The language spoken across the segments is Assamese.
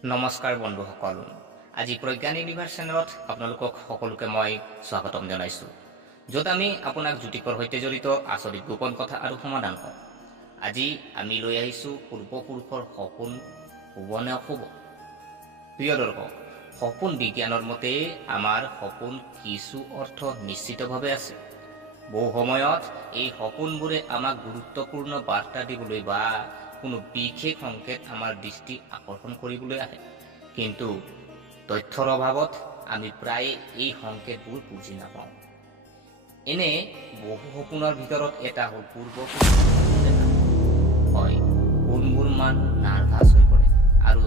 নমস্কাৰ বন্ধুসকল, আজি প্ৰজ্ঞান ইউনিভাৰ্ছ চেনেলত আপোনালোকক সকলোকে মই স্বাগতম জনাইছোঁ, য'ত আমি আপোনাক জ্যোতিষৰ সৈতে জড়িত আচৰিত গোপন কথা আৰু সমাধান কওঁ। আজি আমি লৈ আহিছোঁ পূৰ্বপুৰুষৰ সপোন শুভ নে অশুভ। প্ৰিয় দৰ্শক, সপোন বিজ্ঞানৰ মতে আমাৰ সপোন কিছু অৰ্থ নিশ্চিতভাৱে আছে। বহু সময়ত এই সপোনবোৰে আমাক গুৰুত্বপূৰ্ণ বাৰ্তা দিবলৈ বা কোনো বিশেষ সংকেত আমাৰ দৃষ্টি আকৰ্ষণ কৰিবলৈ আহে, কিন্তু তথ্যৰ অভাৱত আমি প্ৰায়ে এই সংকেতবোৰ বুজি নাপাওঁ। এনে বহু সপোনৰ ভিতৰত এটা হ'ল পূৰ্বপুৰুষৰ সপোন দেখা। হয়, কোনবোৰ মানুহ নাৰ্ভাছ হৈ পৰে আৰু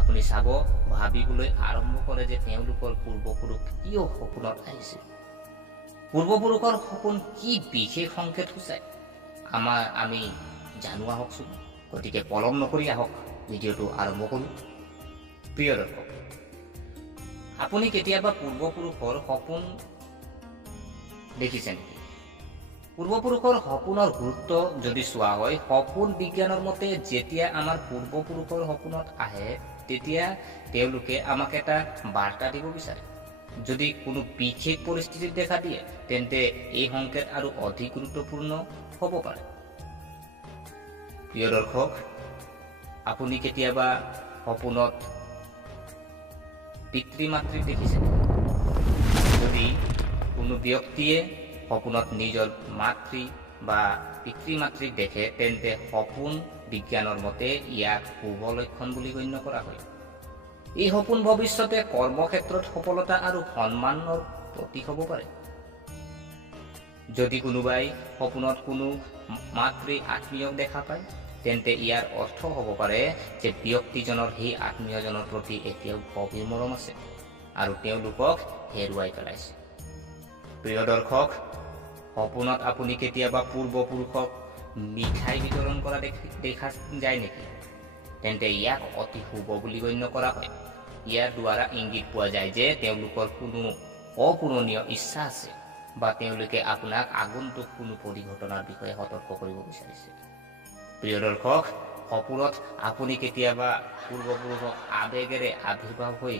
আপুনি চাব ভাবিবলৈ আৰম্ভ কৰে যে তেওঁলোকৰ পূৰ্বপুৰুষ কিয় সপোনত আহিছিল। পূৰ্বপুৰুষৰ সপোন কি বিশেষ সংকেত সূচায় আমি জানো আহকচোন। গতিকে পলম নকৰি আহক ভিডিঅ'টো আৰম্ভ কৰোঁ। প্ৰিয় দৰ্শক, আপুনি কেতিয়াবা পূৰ্বপুৰুষৰ সপোন দেখিছে নেকি? পূৰ্বপুৰুষৰ সপোনৰ গুৰুত্ব যদি চোৱা হয়, সপোন বিজ্ঞানৰ মতে যেতিয়া আমাৰ পূৰ্বপুৰুষৰ সপোনত আহে তেতিয়া তেওঁলোকে আমাক এটা বাৰ্তা দিব বিচাৰে। যদি কোনো বিশেষ পৰিস্থিতিত দেখা দিয়ে তেন্তে এই সংকেত আৰু অধিক গুৰুত্বপূৰ্ণ হ'ব পাৰে। প্ৰিয় দৰ্শক, আপুনি কেতিয়াবা সপোনত পিতৃ মাতৃক দেখিছে? যদি কোনো ব্যক্তিয়ে সপোনত নিজৰ মাতৃ বা পিতৃ মাতৃক দেখে তেন্তে সপোন বিজ্ঞানৰ মতে ইয়াক শুভ লক্ষণ বুলি গণ্য কৰা হয়। এই সপোন ভৱিষ্যতে কৰ্মক্ষেত্ৰত সফলতা আৰু সন্মানৰ প্ৰতীক হ'ব পাৰে। যদি কোনোবাই সপোনত কোনো মাতৃ আত্মীয়ক দেখা পায় তেন্তে ইয়াৰ অৰ্থ হ'ব পাৰে যে ব্যক্তিজনৰ সেই আত্মীয়জনৰ প্ৰতি এতিয়াও গভীৰ মৰম আছে আৰু তেওঁলোকক হেৰুৱাই পেলাইছে। প্ৰিয় দৰ্শক, সপোনত আপুনি কেতিয়াবা পূৰ্বপুৰুষক মিঠাই বিতৰণ কৰা দেখা যায় নেকি? তেন্তে ইয়াক অতি শুভ বুলি গণ্য কৰা হয়। ইয়াৰ দ্বাৰা ইংগিত পোৱা যায় যে তেওঁলোকৰ কোনো অপূৰণীয় ইচ্ছা আছে বা তেওঁলোকে আপোনাক আগন্তুক কোনো পৰিঘটনাৰ বিষয়ে সতৰ্ক কৰিব বিচাৰিছে। প্ৰিয় দৰ্শক, সপোনত আপুনি কেতিয়াবা পূৰ্বপুৰুষক আবেগেৰে আবিৰ্ভাৱ হৈ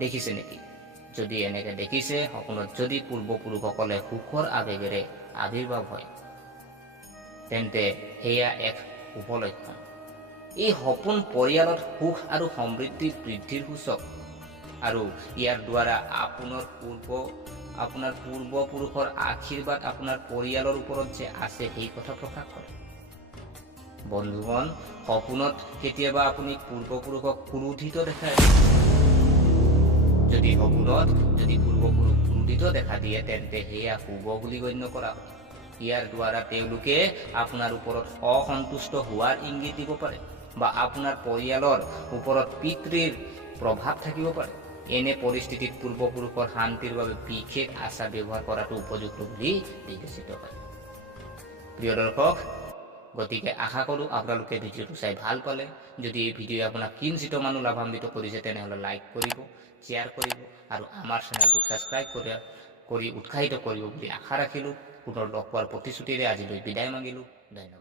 দেখিছে নেকি? যদি এনেকে দেখিছে, সপোনত যদি পূৰ্বপুৰুষসকলে সুখৰ আবেগেৰে আবিৰ্ভাৱ হয় তেন্তে সেয়া এক শুভ লক্ষণ। এই সপোন পৰিয়ালত সুখ আৰু সমৃদ্ধি বৃদ্ধিৰ সূচক আৰু ইয়াৰ দ্বাৰা আপোনাৰ পূৰ্বপুৰুষৰ আশীৰ্বাদ আপোনাৰ পৰিয়ালৰ ওপৰত যে আছে সেই কথা প্ৰকাশ কৰে। বন্ধুগণ, সপোনত কেতিয়াবা আপুনি পূৰ্বপুৰুষক ক্ৰোধিত দেখায়? যদি সপোনত পূৰ্বপুৰুষ ক্ৰোধিত দেখা দিয়ে তেন্তে সেয়া শুভ বুলি গণ্য কৰা হয়। ইয়াৰ দ্বাৰা তেওঁলোকে আপোনাৰ ওপৰত অসন্তুষ্ট হোৱাৰ ইংগিত দিব পাৰে বা আপোনাৰ পৰিয়ালৰ ওপৰত পিতৃৰ প্ৰভাৱ থাকিব পাৰে। এনে পৰিস্থিতিত পূৰ্বপুৰুষৰ শান্তিৰ বাবে বিশেষ আচাৰ ব্যৱহাৰ কৰাটো উপযুক্ত বুলি বিবেচিত হয়। প্ৰিয় দৰ্শক, গতিকে আশা কৰোঁ আপোনালোকে ভিডিঅ'টো চাই ভাল পালে। যদি এই ভিডিঅ'ই আপোনাক কিঞ্চিত মানুহ লাভান্বিত কৰিছে তেনেহ'লে লাইক কৰিব, শ্বেয়াৰ কৰিব আৰু আমাৰ চেনেলটোক ছাবস্ক্ৰাইব কৰি উৎসাহিত কৰিব বুলি আশা ৰাখিলোঁ। পুনৰ লগ পোৱাৰ প্ৰতিশ্ৰুতিৰে আজিলৈ বিদায় মাগিলোঁ। ধন্যবাদ।